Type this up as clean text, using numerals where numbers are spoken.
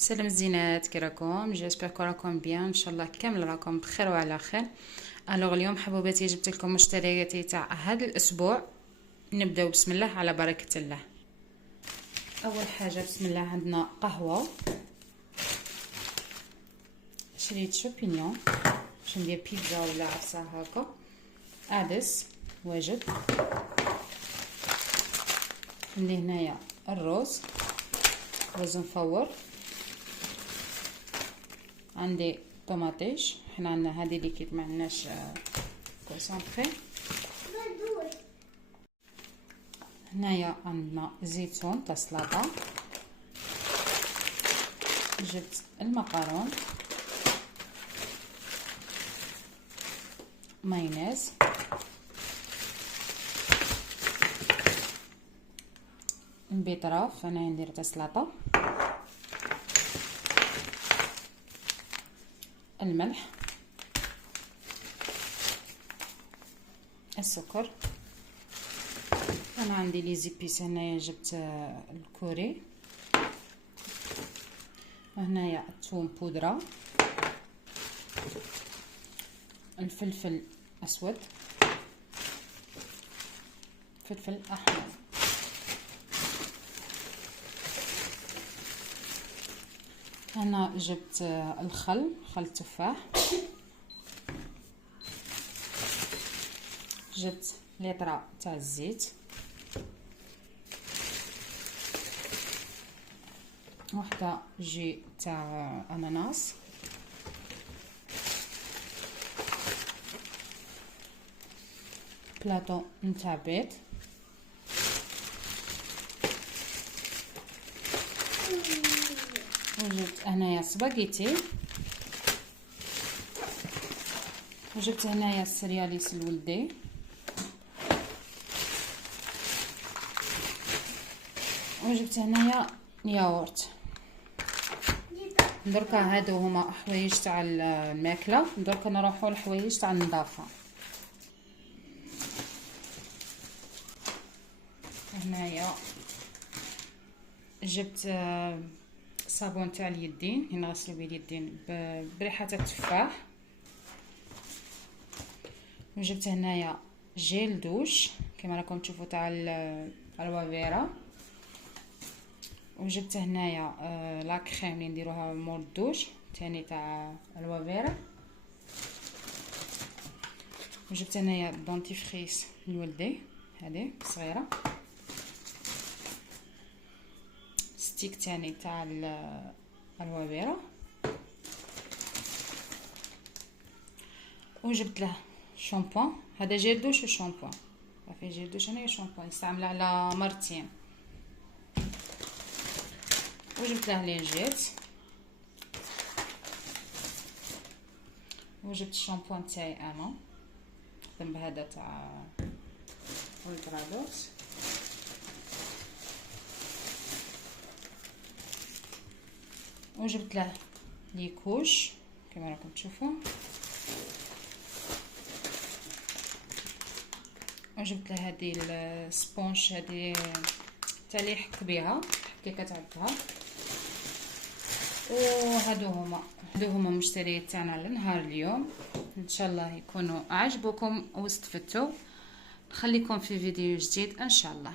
سلام الزينات، كي راكم؟ جيسبر راكم بيان ان شاء الله، كامل راكم بخير وعلى خير. اليوم حبوباتي جبت لكم مشترياتي تاع هذا الاسبوع. نبداو بسم الله على بركه الله. اول حاجه بسم الله عندنا قهوه، شريت شوبينيون باش ندير بيتزا ولا عفسه هكا، عدس واجد، عندي هنايا الرز مفور، عندي طماطيش، حنا عندنا هذه ليكيد ما عندناش كونسونطري. هنايا عندنا زيتون تاع السلطه، جبت المقارون، مايونيز، البيطراف انا ندير تاع السلطه، الملح، السكر. انا عندي لي زيبيس، هنايا جبت الكوري، وهنايا الثوم بودره، الفلفل اسود، فلفل احمر، انا جبت الخل، خل تفاح، جبت لتر تاع الزيت، وحده جي تاع اناناس، بلاطو نتاع بيض، وجبت هنايا سباغيتي، وجبت هنايا السرياليس الولدي، وجبت هنايا ياغورت. دركا هادو هما حوايج تاع الماكله، دركا نروحو لحوايج تاع النظافه. هنايا جبت صابون تاع اليدين، هنا غسلوا بيه اليدين بريحه التفاح، وجبت هنايا جيل دوش كما راكم تشوفوا تاع الوافيرا، وجبت هنايا لا كريم اللي نديروها مور الدوش تاني تاع الوافيرا، وجبت هنايا دونتيفريس لولدي هذه صغيره، ستيك تاني تاع الوافيرا، وجبت له شامبوان، هذا جيل دوش وشامبوان، صافي جيل دوش هنايا شامبوان يستعمل على مرتين، وجبت له لينجيت، وجبت الشامبوان تاعي انا نخدم بهذا تاع اولترادوكس، وجبت له لي كوش كما راكم تشوفوا، وجبت له هذه السبونج هذه تاع اللي يحك بها كي كتعبها. وهادو هما مشتريات تاعنا لنهار اليوم، ان شاء الله يكونوا عجبوكم واستفدتوا. نخليكم في فيديو جديد ان شاء الله.